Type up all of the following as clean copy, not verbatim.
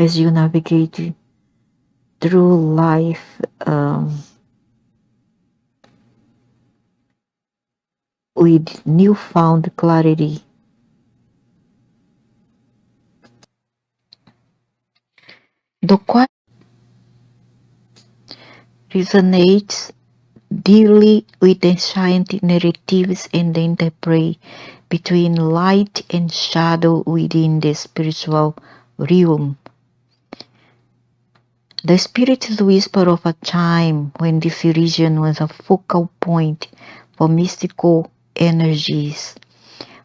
as you navigate through life with newfound clarity. The quiet resonates deeply with ancient narratives and the interplay between light and shadow within the spiritual realm. The spirit's whisper of a time when this region was a focal point for mystical energies,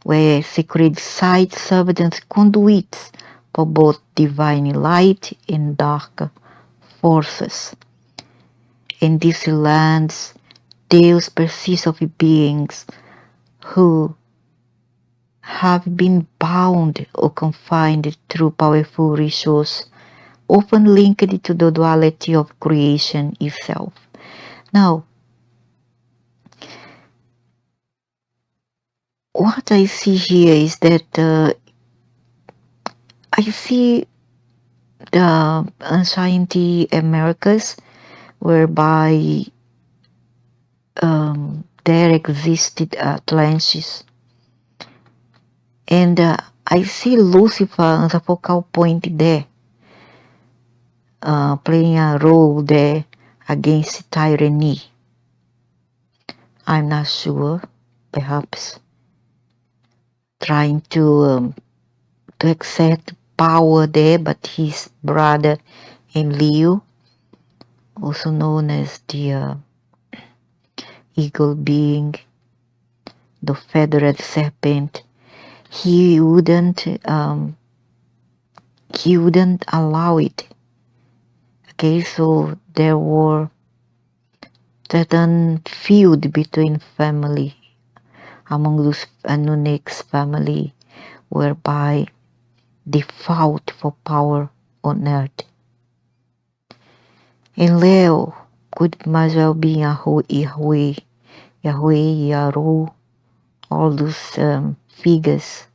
where sacred sites served as conduits for both divine light and dark forces. In these lands, tales persist of beings who have been bound or confined through powerful rituals, often linked to the duality of creation itself. Now, what I see here is that I see the ancient Americas whereby there existed Atlantis. And I see Lucifer as a focal point there, playing a role there against tyranny. I'm not sure, perhaps trying to exert power there, but his brother in Leo, also known as the eagle being, the feathered serpent, he wouldn't allow it. Okay, so there were certain feud between family among those Anunnakis family, whereby they fought for power on earth. And Leo could as well be Yahweh, Yahweh, all those figures,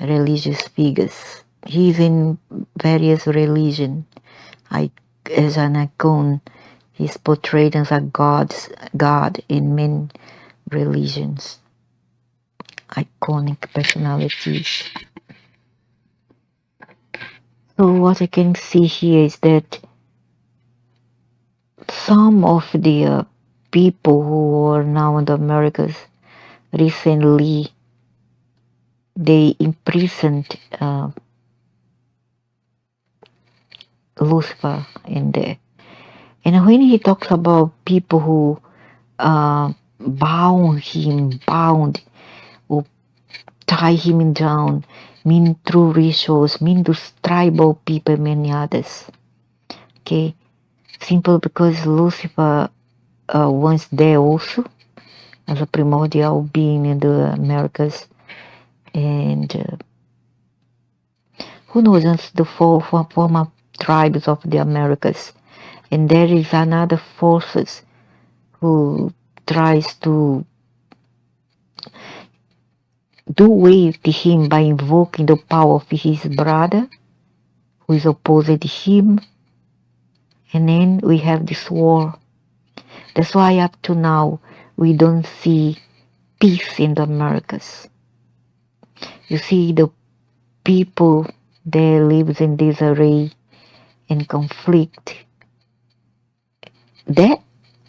religious figures. He's in various religions. As an icon, he's portrayed as a god in many religions. Iconic personalities. So what I can see here is that some of the people who are now in the Americas recently they imprisoned Lucifer in there. And when he talks about people who bound or tie him down, mean through rituals, mean those tribal people, many others. Okay, simple because Lucifer was there also as a primordial being in the Americas, and who knows, as the former tribes of the Americas. And there is another forces who tries to do away with him by invoking the power of his brother, who is opposed to him. And then we have this war. That's why up to now we don't see peace in the Americas. You see the people there lives in disarray and conflict. There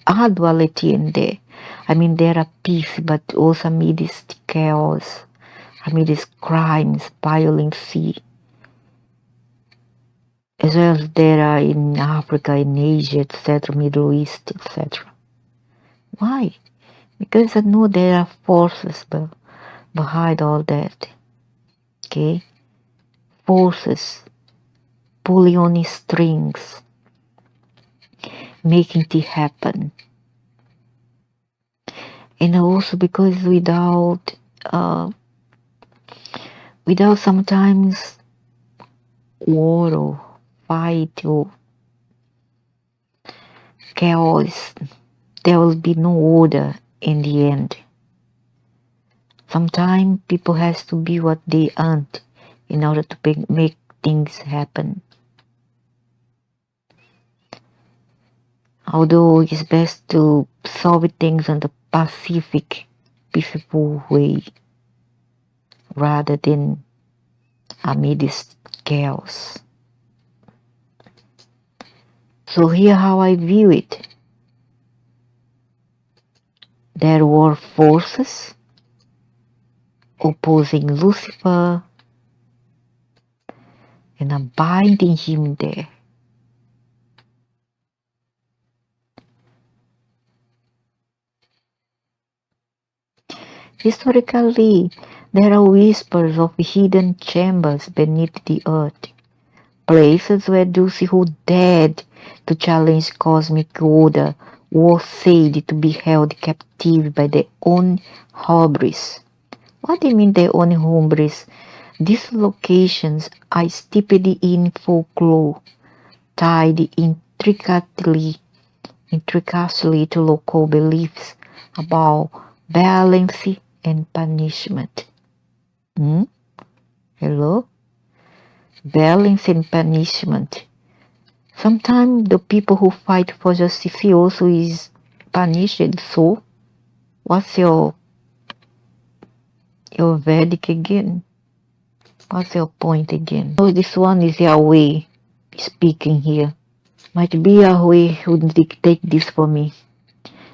are duality in there. I mean, there are peace, but also amidst chaos, amidst crimes, violence, as well as there are in Africa, in Asia, etc., Middle East, etc. Why? Because I know there are forces behind all that. Okay? Forces pulling on strings, making it happen. And also because without sometimes war or fight or chaos, there will be no order in the end. Sometimes people has to be what they aren't in order to make things happen. Although it's best to solve things in the pacific, peaceful way rather than amidst chaos. So here how I view it. There were forces opposing Lucifer and binding him there. Historically, there are whispers of hidden chambers beneath the earth, places where those who dared to challenge cosmic order were said to be held captive by their own hubris. What do you mean their own hubris? These locations are steeped in folklore, tied intricately to local beliefs about balance and punishment. Hello? Balance and punishment. Sometimes the people who fight for justice also is punished. So, what's your verdict again? What's your point again? So this one is Yahweh speaking here. Might be Yahweh who dictate this for me.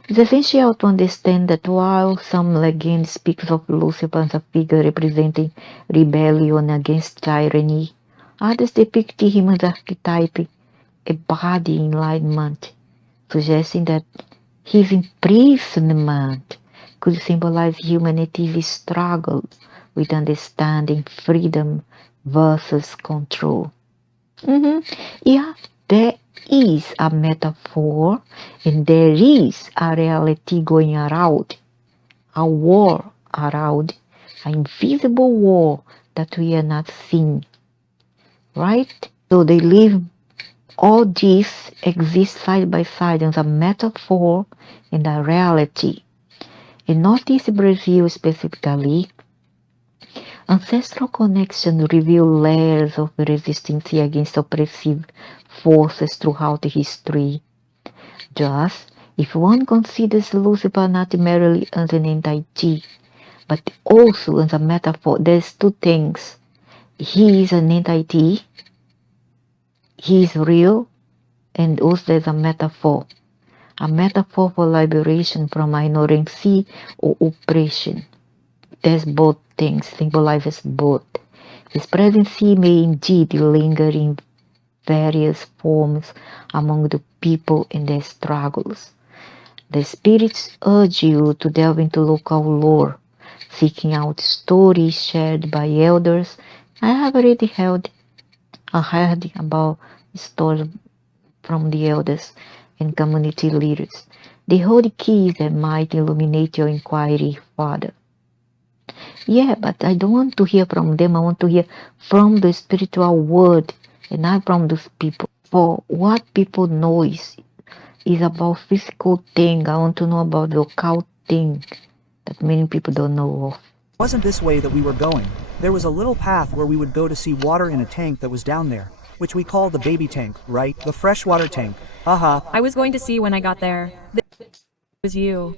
It's essential to understand that while some legend speaks of Lucifer as a figure representing rebellion against tyranny, others depict him as archetype, embody enlightenment, suggesting that his imprisonment could symbolize humanity's struggle with understanding freedom versus control. Yeah, there is a metaphor and there is a reality going around, a war around, an invisible war that we are not seeing, right? So they live. All these exist side by side as a metaphor and a reality. In Northeast Brazil specifically, ancestral connections reveal layers of resistance against oppressive forces throughout history. Thus, if one considers Lucifer not merely as an entity, but also as a metaphor, there's two things. He is an entity, he is real, and also there's a metaphor for liberation from ignorance or oppression. There's both things, symbolizes both. His presence may indeed linger in various forms among the people in their struggles. The spirits urge you to delve into local lore, seeking out stories shared by elders. I have already heard about stories from the elders and community leaders. They hold keys that might illuminate your inquiry further. Yeah, but I don't want to hear from them. I want to hear from the spiritual world and not from those people. For what people know is about physical thing. I want to know about the occult thing that many people don't know of. It wasn't this way that we were going. There was a little path where we would go to see water in a tank that was down there, which we call the baby tank, right? The freshwater tank. I was going to see when I got there. This was you.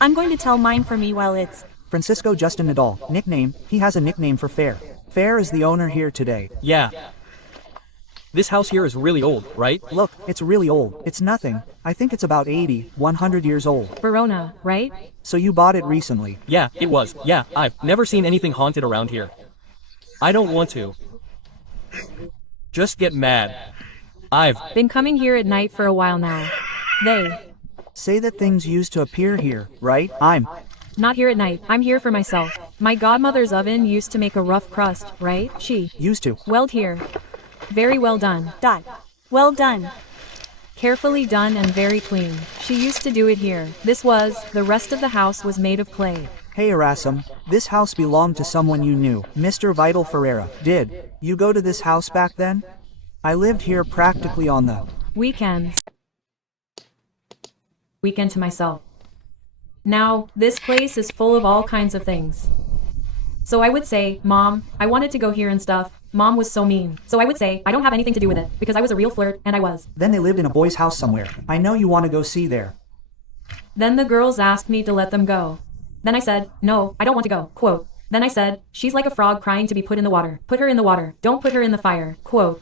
I'm going to tell mine for me while it's Francisco Justin Nadal. Nickname, he has a nickname for Fair. Fair is the owner here today. Yeah. This house here is really old, right? Look, it's really old. It's nothing. I think it's about 80, 100 years old. Verona, right? So you bought it recently? Yeah, it was. Yeah, I've never seen anything haunted around here. I don't want to. Just get mad. I've been coming here at night for a while now. They say that things used to appear here, right? I'm not here at night. I'm here for myself. My godmother's oven used to make a rough crust, right? She used to weld here. Very well done. Well done. Carefully done and very clean. She used to do it here. The rest of the house was made of clay. Hey Erasum, this house belonged to someone you knew, Mr. Vital Ferreira. Did you go to this house back then? I lived here practically on the Weekend to myself. Now, this place is full of all kinds of things. So I would say, Mom, I wanted to go here and stuff. Mom was so mean. So I would say, I don't have anything to do with it, because I was a real flirt, and I was. Then they lived in a boy's house somewhere. I know you want to go see there. Then the girls asked me to let them go. Then I said, no, I don't want to go. Quote. Then I said, she's like a frog crying to be put in the water. Put her in the water. Don't put her in the fire. Quote.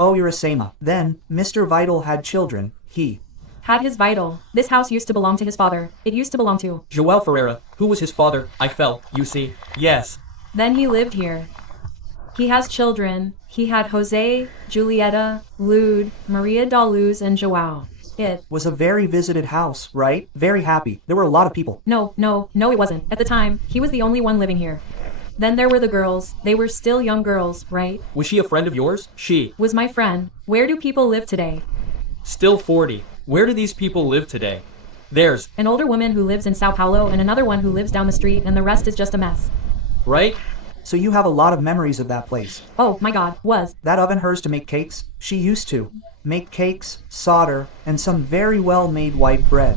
Oh, you're a Sama. Then, Mr. Vital had children. He Had his Vital. This house used to belong to his father. It used to belong to. Joel Ferreira, who was his father, I felt, you see. Yes. Then he lived here. He has children. He had Jose, Julieta, Lude, Maria da Luz, and Joao. It was a very visited house, right? Very happy. There were a lot of people. No, it wasn't. At the time, he was the only one living here. Then there were the girls. They were still young girls, right? Was she a friend of yours? She Was my friend. Where do people live today? still 40. Where do these people live today? There's, An older woman who lives in Sao Paulo and another one who lives down the street, and the rest is just a mess. right? So you have a lot of memories of that place. Oh my god, was. That oven hers to make cakes? She used to make cakes, solder, and some very well-made white bread.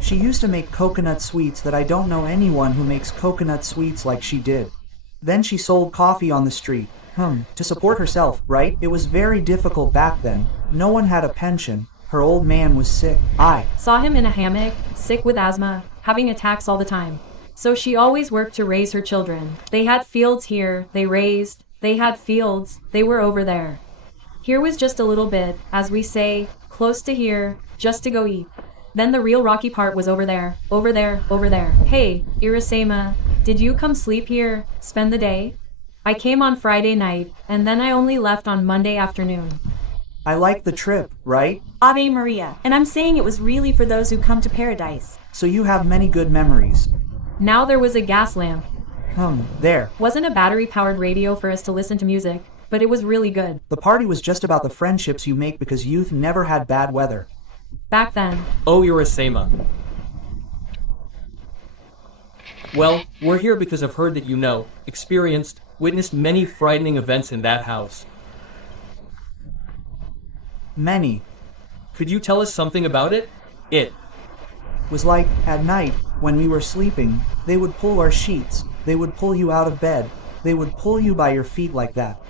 She used to make coconut sweets that I don't know anyone who makes coconut sweets like she did. Then she sold coffee on the street. To support herself, right? It was very difficult back then. No one had a pension. Her old man was sick. I Saw him in a hammock, sick with asthma, having attacks all the time. So she always worked to raise her children. They had fields here, they had fields, they were over there. Here was just a little bit, as we say, close to here, just to go eat. Then the real rocky part was over there. Hey, Irasema, did you come sleep here, spend the day? I came on Friday night, and then I only left on Monday afternoon. I liked the trip, right? Ave Maria. And I'm saying it was really for those who come to paradise. So you have many good memories. Now there was a gas lamp. There. Wasn't a battery-powered radio for us to listen to music, but it was really good. The party was just about the friendships you make because youth never had bad weather. Back then, Oh, you're a Sama. Well, we're here because I've heard that you know, experienced, witnessed many frightening events in that house. Many. Could you tell us something about it? It Was like, at night, when we were sleeping, they would pull our sheets. They would pull you out of bed. They would pull you by your feet like that.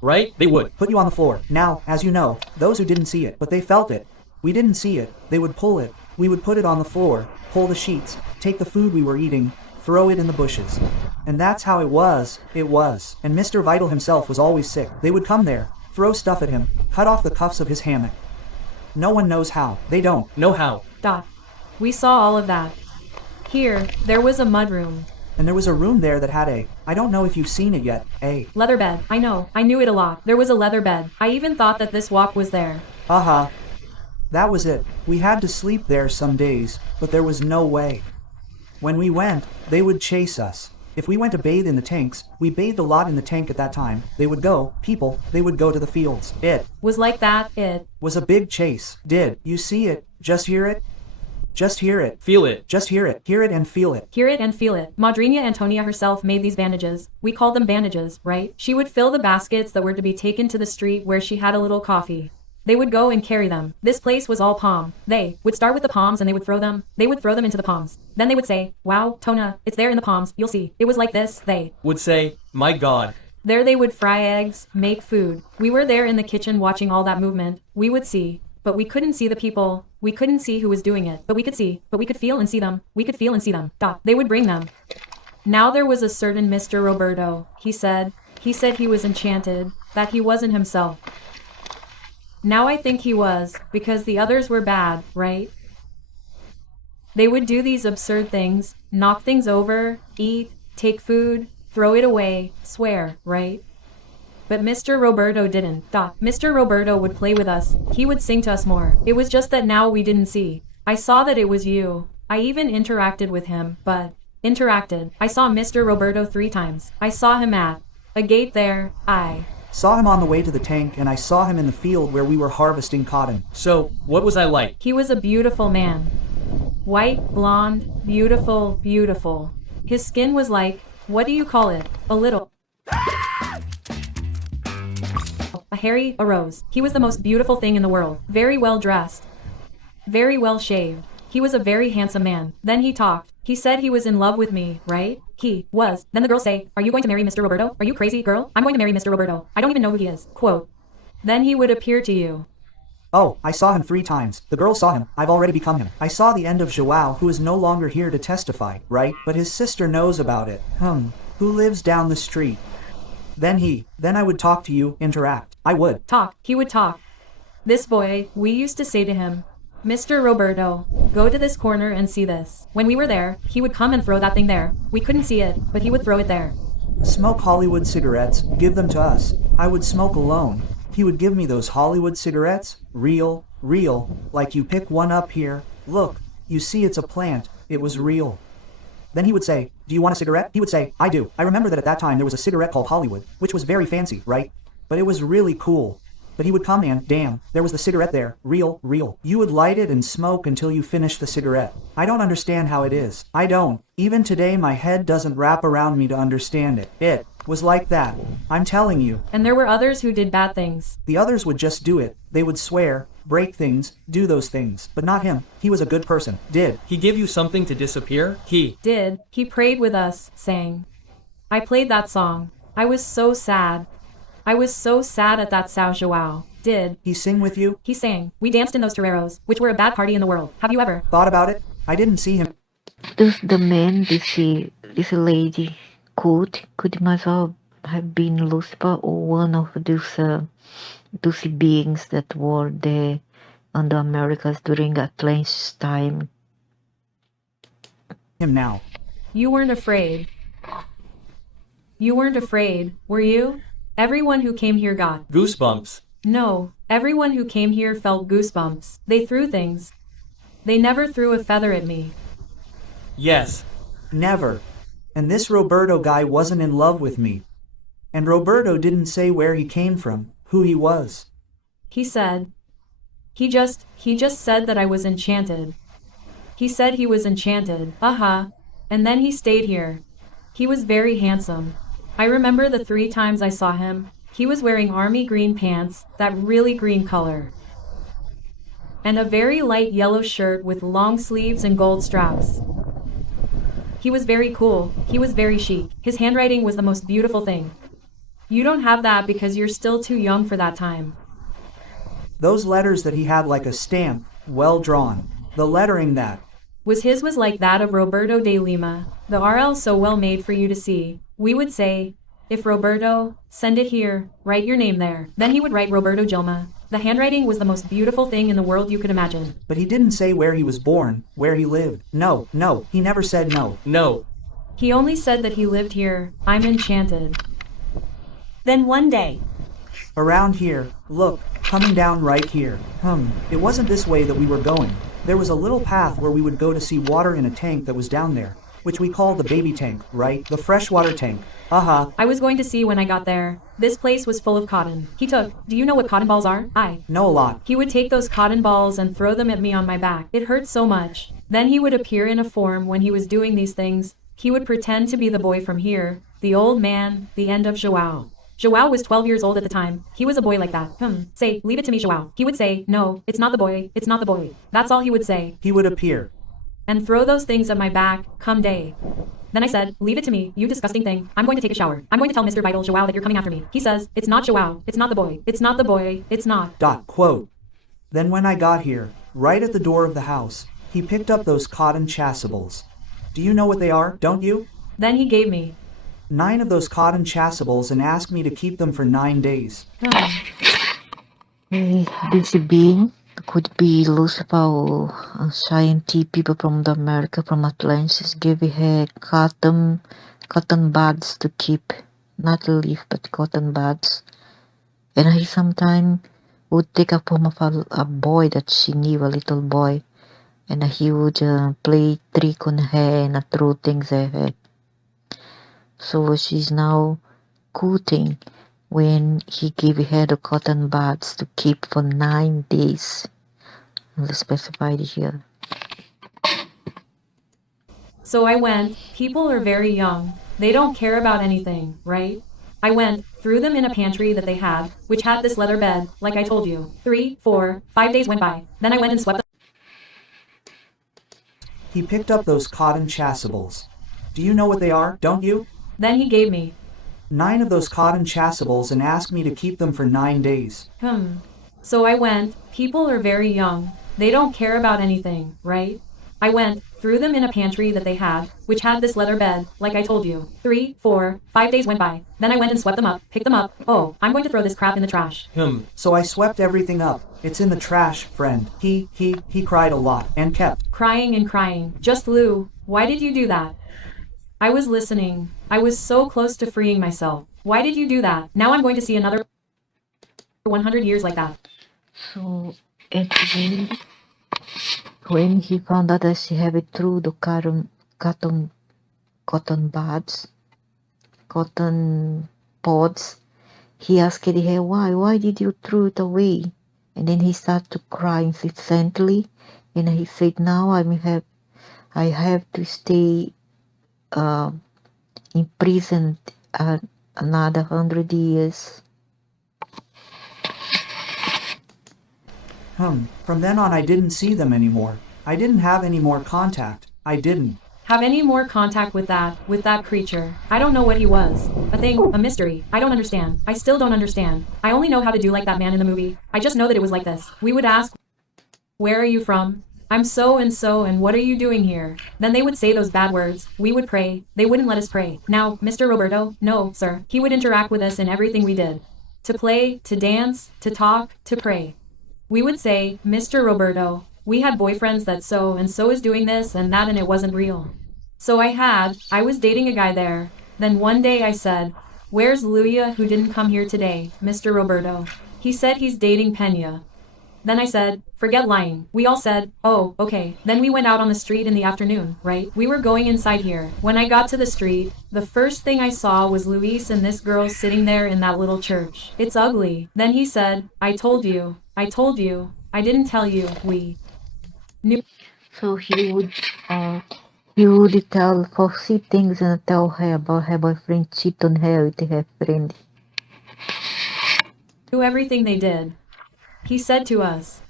right? They would. Put you on the floor. Now, as you know, those who didn't see it, but they felt it. We didn't see it. They would pull it. We would put it on the floor, pull the sheets, take the food we were eating, throw it in the bushes. And that's how it was. And Mr. Vital himself was always sick. They would come there, throw stuff at him, cut off the cuffs of his hammock. No one knows how. They don't. Know how. We saw all of that. Here, there was a mudroom. And there was a room there that had I don't know if you've seen it yet, Leather bed. I know. I knew it a lot. There was a leather bed. I even thought that this walk was there. That was it. We had to sleep there some days, but there was no way. When we went, they would chase us. If we went to bathe in the tanks, we bathed a lot in the tank at that time. They would go to the fields. It Was like that, it. was a big chase. Did you see it? Just hear it? Just hear it. Feel it. Just hear it. Hear it and feel it. Hear it and feel it. Madrina Antonia herself made these bandages. We called them bandages, right? She would fill the baskets that were to be taken to the street where she had a little coffee. They would go and carry them. This place was all palm. They would start with the palms and they would throw them into the palms. Then they would say, wow, Tona, it's there in the palms. You'll see. It was like this. They Would say, my God. There they would fry eggs, make food. We were there in the kitchen watching all that movement. We would see, but we couldn't see the people. We couldn't see who was doing it, but we could feel and see them. We could feel and see them. They would bring them. Now there was a certain Mr. Roberto. He said he was enchanted, that he wasn't himself. Now I think he was, because the others were bad, right? They would do these absurd things, knock things over, eat, take food, throw it away, swear, right? But Mr. Roberto didn't. Mr. Roberto would play with us. He would sing to us more. It was just that now we didn't see. I saw that it was you. I even interacted with him, I saw Mr. Roberto 3 times. I saw him at a gate there. Saw him on the way to the tank, and I saw him in the field where we were harvesting cotton. So, what was I like? He was a beautiful man. White, blonde, beautiful, beautiful. His skin was like, what do you call it? A little. A hairy, a rose. He was the most beautiful thing in the world. Very well dressed. Very well shaved. He was a very handsome man. Then he talked. He said he was in love with me, right? He was. Then the girls say, are you going to marry Mr. Roberto? Are you crazy, girl? I'm going to marry Mr. Roberto. I don't even know who he is. Quote. Then he would appear to you. Oh, I saw him 3 times. The girl saw him. I've already become him. I saw the end of Joao, who is no longer here to testify, right? But his sister knows about it. Who lives down the street. Then I would talk to you, interact. I would. Talk. He would talk. This boy, we used to say to him, Mr. Roberto, go to this corner and see this. When we were there, he would come and throw that thing there. We couldn't see it, but he would throw it there. Smoke Hollywood cigarettes, give them to us. I would smoke alone. He would give me those Hollywood cigarettes, real, like you pick one up here. Look, you see it's a plant. It was real. Then he would say, do you want a cigarette? He would say, I do. I remember that at that time there was a cigarette called Hollywood, which was very fancy, right? But it was really cool. But he would come and, damn, there was the cigarette there, real. You would light it and smoke until you finish the cigarette. I don't understand how it is. I don't. Even today my head doesn't wrap around me to understand it. It was like that. I'm telling you. And there were others who did bad things. The others would just do it. They would swear, break things, do those things. But not him. He was a good person. Did. He give you something to disappear? He Did. He prayed with us, sang. I played that song. I was so sad. I was so sad at that Sao Joao. Did. He sing with you? He sang. We danced in those toreros, which were a bad party in the world. Have you ever? Thought about it? I didn't see him. Does the man this lady could might have been Lucifer or one of those beings that were there on the Americas during Atlantis time? Him now. You weren't afraid. You weren't afraid, were you? Everyone who came here got. goosebumps. No, everyone who came here felt goosebumps. They threw things. They never threw a feather at me. Yes. Never. And this Roberto guy wasn't in love with me. And Roberto didn't say where he came from, who he was. He said. He just said that I was enchanted. He said he was enchanted. And then he stayed here. He was very handsome. I remember the 3 times I saw him. He was wearing army green pants, that really green color. And a very light yellow shirt with long sleeves and gold straps. He was very cool. He was very chic. His handwriting was the most beautiful thing. You don't have that because you're still too young for that time. Those letters that he had like a stamp, well drawn. The lettering that. Was like that of Roberto de Lima, the RL so well made for you to see. We would say, if Roberto, send it here, write your name there. Then he would write Roberto Gilma. The handwriting was the most beautiful thing in the world you could imagine. But he didn't say where he was born, where he lived. No, he never said no. No. He only said that he lived here. I'm enchanted. Then one day, Around here, look, coming down right here. It wasn't this way that we were going. There was a little path where we would go to see water in a tank that was down there, which we call the baby tank, right? The freshwater tank. I was going to see when I got there. This place was full of cotton. Do you know what cotton balls are? Know a lot. He would take those cotton balls and throw them at me on my back. It hurt so much. Then he would appear in a form when he was doing these things. He would pretend to be the boy from here, the old man, the end of Joao. Joao was 12 years old at the time. He was a boy like that. Say, leave it to me, Joao. He would say, no, it's not the boy, it's not the boy. That's all he would say. He would appear. And throw those things at my back, come day. Then I said, leave it to me, you disgusting thing. I'm going to take a shower. I'm going to tell Mr. Vital Joao that you're coming after me. He says, it's not Joao, it's not the boy, it's not the boy, it's not. Quote. Then when I got here, right at the door of the house, he picked up those cotton chasubles. Do you know what they are, don't you? Then he gave me 9 of those cotton chasubles and asked me to keep them for 9 days. This being could be Lucifer or scientific people from the America, from Atlantis, give her cotton buds to keep, not a leaf but cotton buds. And he sometimes would take a form of a boy that she knew, a little boy, and he would play trick on her and throw things at her. So she's now quoting when he gave her the cotton buds to keep for 9 days. It's specified here. So I went, people are very young. They don't care about anything, right? I went, threw them in a pantry that they had, which had this leather bed, like I told you. 3, 4, 5 days went by. Then I went and swept them. He picked up those cotton chasubles. Do you know what they are, don't you? Then he gave me. 9 of those cotton chasubles and asked me to keep them for 9 days. So I went, people are very young. They don't care about anything, right? I went, threw them in a pantry that they had, which had this leather bed, like I told you. 3, 4, 5 days went by. Then I went and swept them up, picked them up. Oh, I'm going to throw this crap in the trash. So I swept everything up. It's in the trash, friend. He cried a lot and kept Crying and crying. Just Lou, why did you do that? I was listening. I was so close to freeing myself. Why did you do that? Now I'm going to see another 100 years like that. So at the end, when he found out that she had threw the cotton pods, he asked her why did you throw it away? And then he started to cry incessantly, and he said, now I have to stay imprisoned another 100 years. From then on I didn't see them anymore. I didn't have any more contact. I didn't have any more contact with that creature. I don't know what he was. A thing, a mystery. I don't understand. I still don't understand. I only know how to do like that man in the movie. I just know that it was like this. We would ask, where are you from? I'm so and so, and what are you doing here? Then they would say those bad words. We would pray. They wouldn't let us pray. Now, Mr. Roberto, no, sir. He would interact with us in everything we did. To play, to dance, to talk, to pray. We would say, Mr. Roberto, we had boyfriends that so and so is doing this and that, and it wasn't real. So I was dating a guy there. Then one day I said, where's Luia who didn't come here today, Mr. Roberto? He said he's dating Pena. Then I said, forget lying. We all said, oh, okay. Then we went out on the street in the afternoon, right? We were going inside here. When I got to the street, the first thing I saw was Luis and this girl sitting there in that little church. It's ugly. Then he said, I told you. I didn't tell you. We knew. So he would foresee things and tell her about her boyfriend cheat on her with her friend. Knew everything they did. He said to us,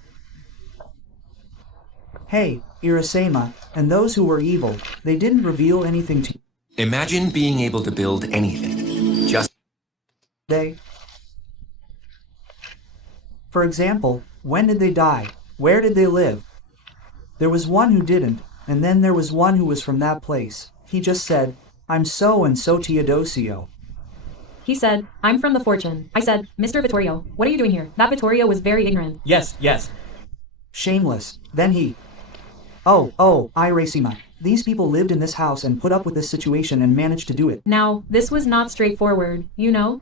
hey, Irasema, and those who were evil, they didn't reveal anything to you. Imagine being able to build anything. Just They. For example, when did they die? Where did they live? There was one who didn't, and then there was one who was from that place. He just said, I'm so and so Teodosio. He said, I'm from the Fortune. I said, Mr. Vittorio, what are you doing here? That Vittorio was very ignorant. Yes. Shameless. Then he. Oh, Irasema. These people lived in this house and put up with this situation and managed to do it. Now, this was not straightforward, you know?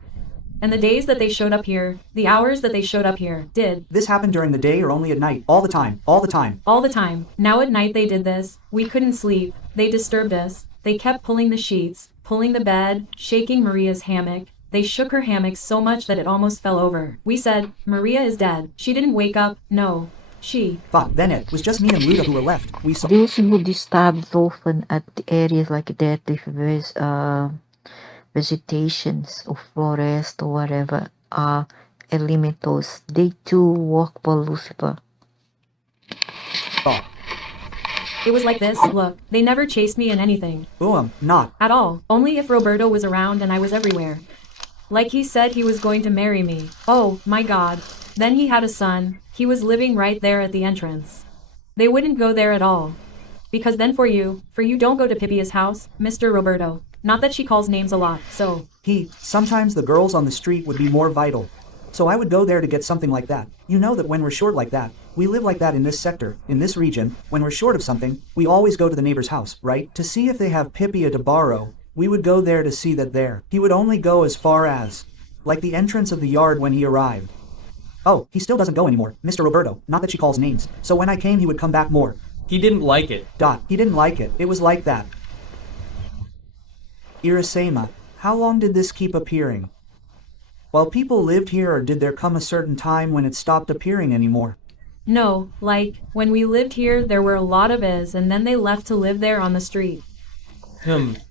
And the days that they showed up here, the hours that they showed up here, did. This happened during the day or only at night? All the time. All the time. All the time. Now at night they did this. We couldn't sleep. They disturbed us. They kept pulling the sheets, pulling the bed, shaking Maria's hammock. They shook her hammock so much that it almost fell over. We said, Maria is dead. She didn't wake up. No. She. Fuck, then it was just me and Luda who were left. We saw. Those who disturbed often at areas like that with vegetations or forest or whatever are elementals. They too work for Lucifer. Oh. It was like this. Look, they never chased me in anything. Not. At all. Only if Roberto was around and I was everywhere. Like he said he was going to marry me. Oh, my God. Then he had a son. He was living right there at the entrance. They wouldn't go there at all. Because then for you don't go to Pippia's house, Mr. Roberto. Not that she calls names a lot, so. Sometimes the girls on the street would be more vital. So I would go there to get something like that. You know that when we're short like that, we live like that in this sector, in this region, when we're short of something, we always go to the neighbor's house, right? To see if they have Pippia to borrow. We would go there to see that there. He would only go as far as, like the entrance of the yard when he arrived. Oh, he still doesn't go anymore, Mr. Roberto, not that she calls names. So when I came he would come back more. He didn't like it. He didn't like it, it was like that. Irasema, how long did this keep appearing? While people lived here, or did there come a certain time when it stopped appearing anymore? No, like, when we lived here, there were a lot of is, and then they left to live there on the street.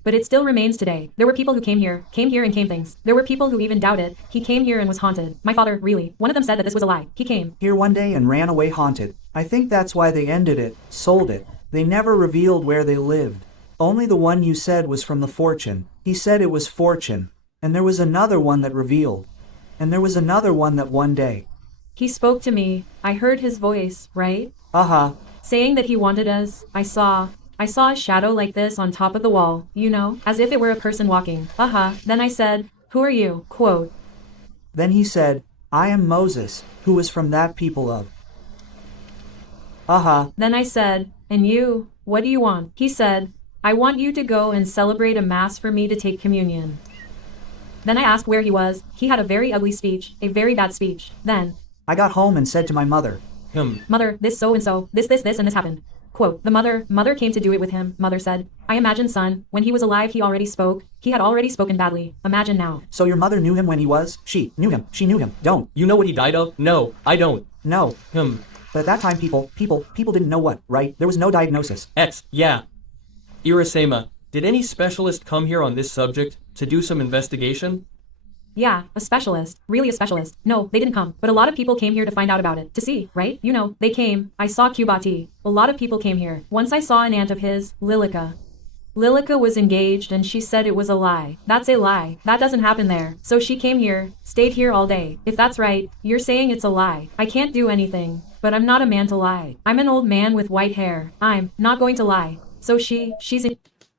But it still remains today. There were people who came here and came things. There were people who even doubted. He came here and was haunted. My father, really. One of them said that this was a lie. He came Here one day and ran away haunted. I think that's why they ended it, sold it. They never revealed where they lived. Only the one you said was from the fortune. He said it was fortune. And there was another one that revealed. And there was another one that one day. He spoke to me. I heard his voice, right? Saying that he wanted us. I saw a shadow like this on top of the wall, you know, as if it were a person walking. Then I said, who are you? Quote. Then he said, I am Moses, who was from that people of. Then I said, and you, what do you want? He said, I want you to go and celebrate a mass for me to take communion. Then I asked where he was. He had a very ugly speech, a very bad speech. Then I got home and said to my mother, Mother, this so-and-so, this and this happened. Quote, the mother came to do it with him. Mother said, I imagine, son, when he was alive he already spoke. He had already spoken badly. Imagine now. So your mother knew him when he was? She knew him. Don't. You know what he died of? No, I don't. No. But at that time people didn't know what, right? There was no diagnosis. Yeah. Irasema, did any specialist come here on this subject to do some investigation? Yeah, a specialist. Really a specialist. No, they didn't come. But a lot of people came here to find out about it. To see, right? You know, they came. I saw Kubati. A lot of people came here. Once I saw an aunt of his, Lilica. Lilica was engaged and she said it was a lie. That's a lie. That doesn't happen there. So she came here, stayed here all day. If that's right, you're saying it's a lie. I can't do anything. But I'm not a man to lie. I'm an old man with white hair. I'm not going to lie. So she's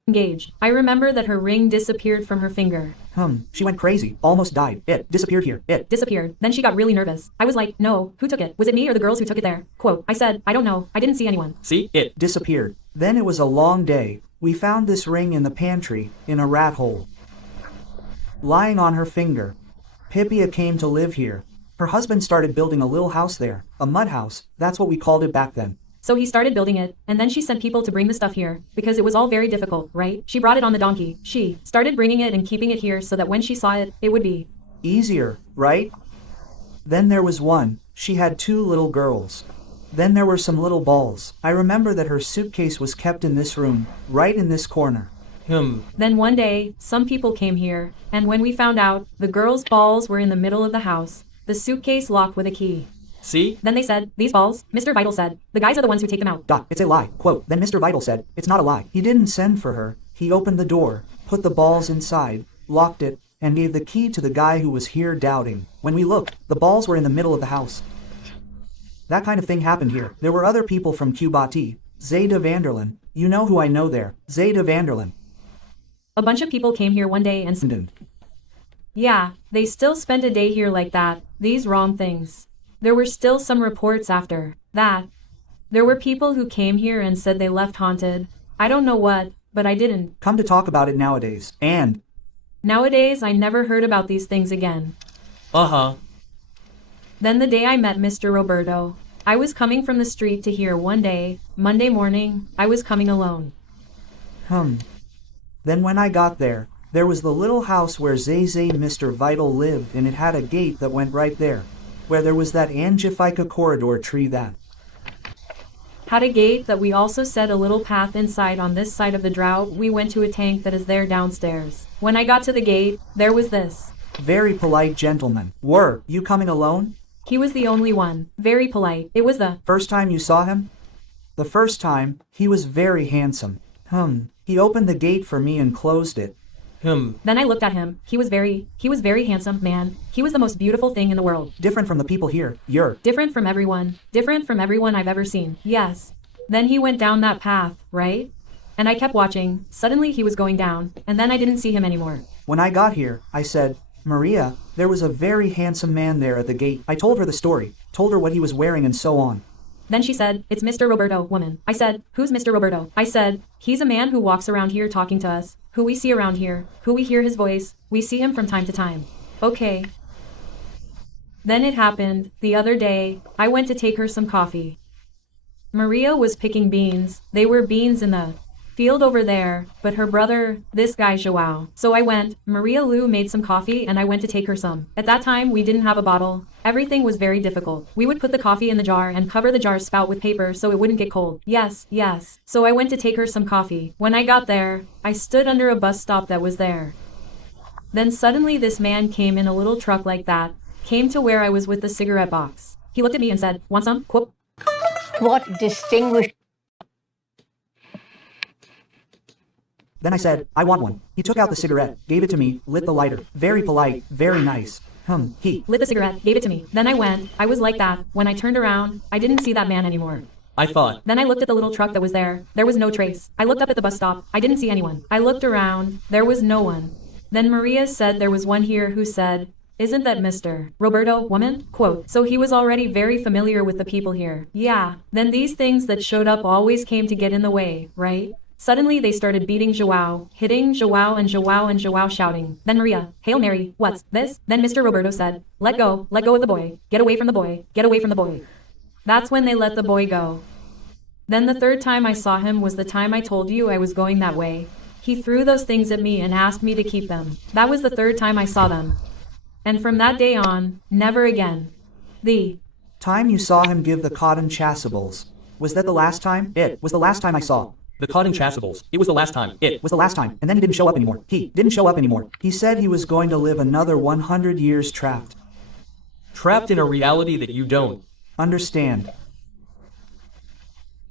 engaged. I remember that her ring disappeared from her finger. She went crazy. Almost died. It disappeared here. It disappeared. Then she got really nervous. I was like, no, who took it? Was it me or the girls who took it there? Quote, I said, I don't know. I didn't see anyone. See, it disappeared. Then it was a long day. We found this ring in the pantry, in a rat hole. Lying on her finger. Pippia came to live here. Her husband started building a little house there. A mud house. That's what we called it back then. So he started building it, and then she sent people to bring the stuff here, because it was all very difficult, right? She brought it on the donkey. She started bringing it and keeping it here so that when she saw it, it would be easier, right? Then there was one. She had 2 little girls. Then there were some little balls. I remember that her suitcase was kept in this room, right in this corner. Then one day, some people came here, and when we found out, the girls' balls were in the middle of the house, the suitcase locked with a key. See? Then they said, these balls, Mr. Vital said, the guys are the ones who take them out. It's a lie. Quote, then Mr. Vital said, it's not a lie. He didn't send for her. He opened the door, put the balls inside, locked it, and gave the key to the guy who was here doubting. When we looked, the balls were in the middle of the house. That kind of thing happened here. There were other people from Kubati. Zeta Vanderlyn. You know who I know there. Zeta Vanderlyn. A bunch of people came here one day and yeah, they still spent a day here like that. These wrong things. There were still some reports after that. There were people who came here and said they left haunted. I don't know what, but I didn't. Come to talk about it nowadays. And nowadays I never heard about these things again. Then the day I met Mr. Roberto, I was coming from the street to here one day, Monday morning, I was coming alone. Then when I got there, there was the little house where Zay Mr. Vital lived, and it had a gate that went right there, where there was that Angelica corridor tree that had a gate that we also set a little path inside. On this side of the drought, we went to a tank that is there downstairs. When I got to the gate, there was this very polite gentleman. Were you coming alone? He was the only one. Very polite. It was the first time you saw him? The first time, he was very handsome. He opened the gate for me and closed it. Then I looked at him. He was very handsome, man. He was the most beautiful thing in the world. Different from the people here. You're different from everyone. Different from everyone I've ever seen. Yes. Then he went down that path, right? And I kept watching. Suddenly he was going down, and then I didn't see him anymore. When I got here, I said, Maria, there was a very handsome man there at the gate. I told her the story, told her what he was wearing and so on. Then she said, it's Mr. Roberto, woman. I said, who's Mr. Roberto? I said, he's a man who walks around here talking to us, who we see around here, who we hear his voice, we see him from time to time. Okay. Then it happened, the other day, I went to take her some coffee. Maria was picking beans. They were beans in the field over there, but her brother, this guy Joao. So I went, Maria Lou made some coffee and I went to take her some. At that time, we didn't have a bottle. Everything was very difficult. We would put the coffee in the jar and cover the jar's spout with paper so it wouldn't get cold. Yes, yes. So I went to take her some coffee. When I got there, I stood under a bus stop that was there. Then suddenly this man came in a little truck like that, came to where I was with the cigarette box. He looked at me and said, "Want some?" Quote. What distinguished Then I said, I want one. He took out the cigarette, gave it to me, lit the lighter. Very polite, very nice. He Lit the cigarette, gave it to me. Then I went. I was like that. When I turned around, I didn't see that man anymore. I thought. Then I looked at the little truck that was there. There was no trace. I looked up at the bus stop. I didn't see anyone. I looked around. There was no one. Then Maria said there was one here who said, "Isn't that Mr. Roberto, woman?" Quote. So he was already very familiar with the people here. Yeah. Then these things that showed up always came to get in the way, right? Suddenly they started beating Joao, hitting Joao and Joao shouting. Then Maria, "Hail Mary, what's this?" Then Mr. Roberto said, let go of the boy, get away from the boy, get away from the boy. That's when they let the boy go. Then the third time I saw him was the time I told you I was going that way. He threw those things at me and asked me to keep them. That was the third time I saw them. And from that day on, never again. The time you saw him give the cotton chasubles. Was that the last time? It was the last time I saw. The cotton chasubles. It was the last time. It was the last time. And then he didn't show up anymore. He didn't show up anymore. He said he was going to live another 100 years trapped. Trapped in a reality that you don't understand.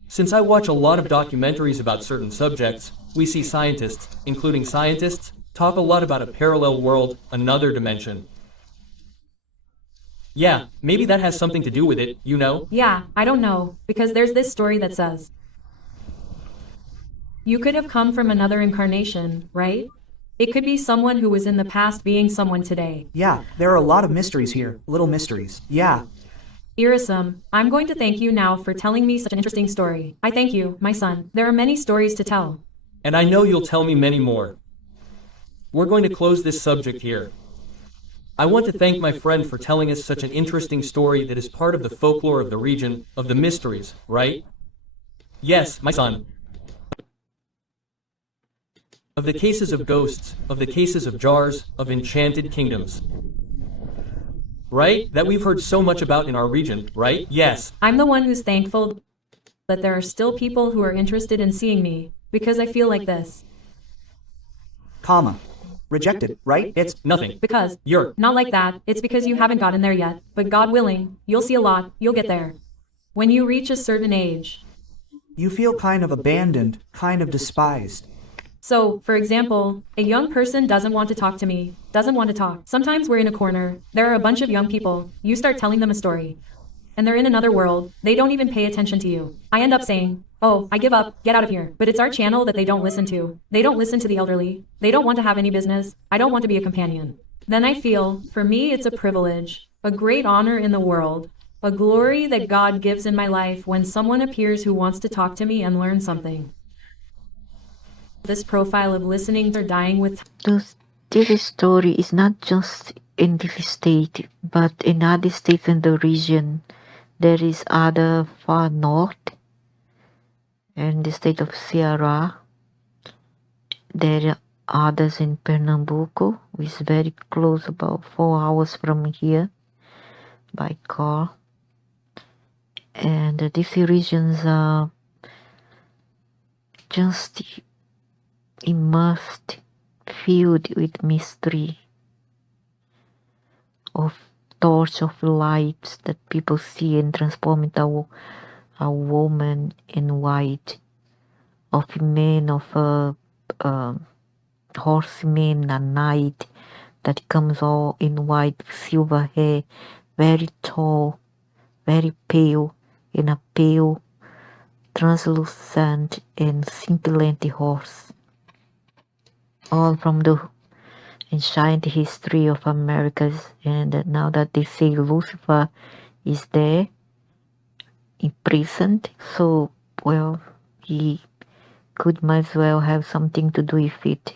Since I watch a lot of documentaries about certain subjects, we see scientists, including scientists, talk a lot about a parallel world, another dimension. Yeah, maybe that has something to do with it, you know? Yeah, I don't know, because there's this story that says you could have come from another incarnation, right? It could be someone who was in the past being someone today. Yeah, there are a lot of mysteries here, little mysteries. Yeah. Irisum, I'm going to thank you now for telling me such an interesting story. I thank you, my son. There are many stories to tell. And I know you'll tell me many more. We're going to close this subject here. I want to thank my friend for telling us such an interesting story that is part of the folklore of the region, of the mysteries, right? Yes, my son. Of the cases of ghosts, of the cases of jars, of enchanted kingdoms. Right? That we've heard so much about in our region, right? Yes. I'm the one who's thankful that there are still people who are interested in seeing me, because I feel like this. Comma. Rejected, right? It's nothing. Because you're not like that. It's because you haven't gotten there yet. But God willing, you'll see a lot. You'll get there. When you reach a certain age, you feel kind of abandoned, kind of despised. So, for example, a young person doesn't want to talk to me, doesn't want to talk. Sometimes we're in a corner, there are a bunch of young people, you start telling them a story. And they're in another world, they don't even pay attention to you. I end up saying, "Oh, I give up, get out of here." But it's our channel that they don't listen to. They don't listen to the elderly. They don't want to have any business. I don't want to be a companion. Then I feel, for me it's a privilege, a great honor in the world, a glory that God gives in my life when someone appears who wants to talk to me and learn something. This profile of listening or dying with this story is not just in this state, but in other states in the region. There is other far north, in the state of Sierra. There are others in Pernambuco, which is very close, about 4 hours from here by car. And these regions are just immersed, filled with mystery, of torch of lights that people see and transform into a woman in white, of a man, of a horseman, a knight that comes all in white, silver hair, very tall, very pale, in a pale, translucent and scintillant horse. All from the ancient history of Americas, and now that they say Lucifer is there, imprisoned, so, well, he could might as well have something to do with it.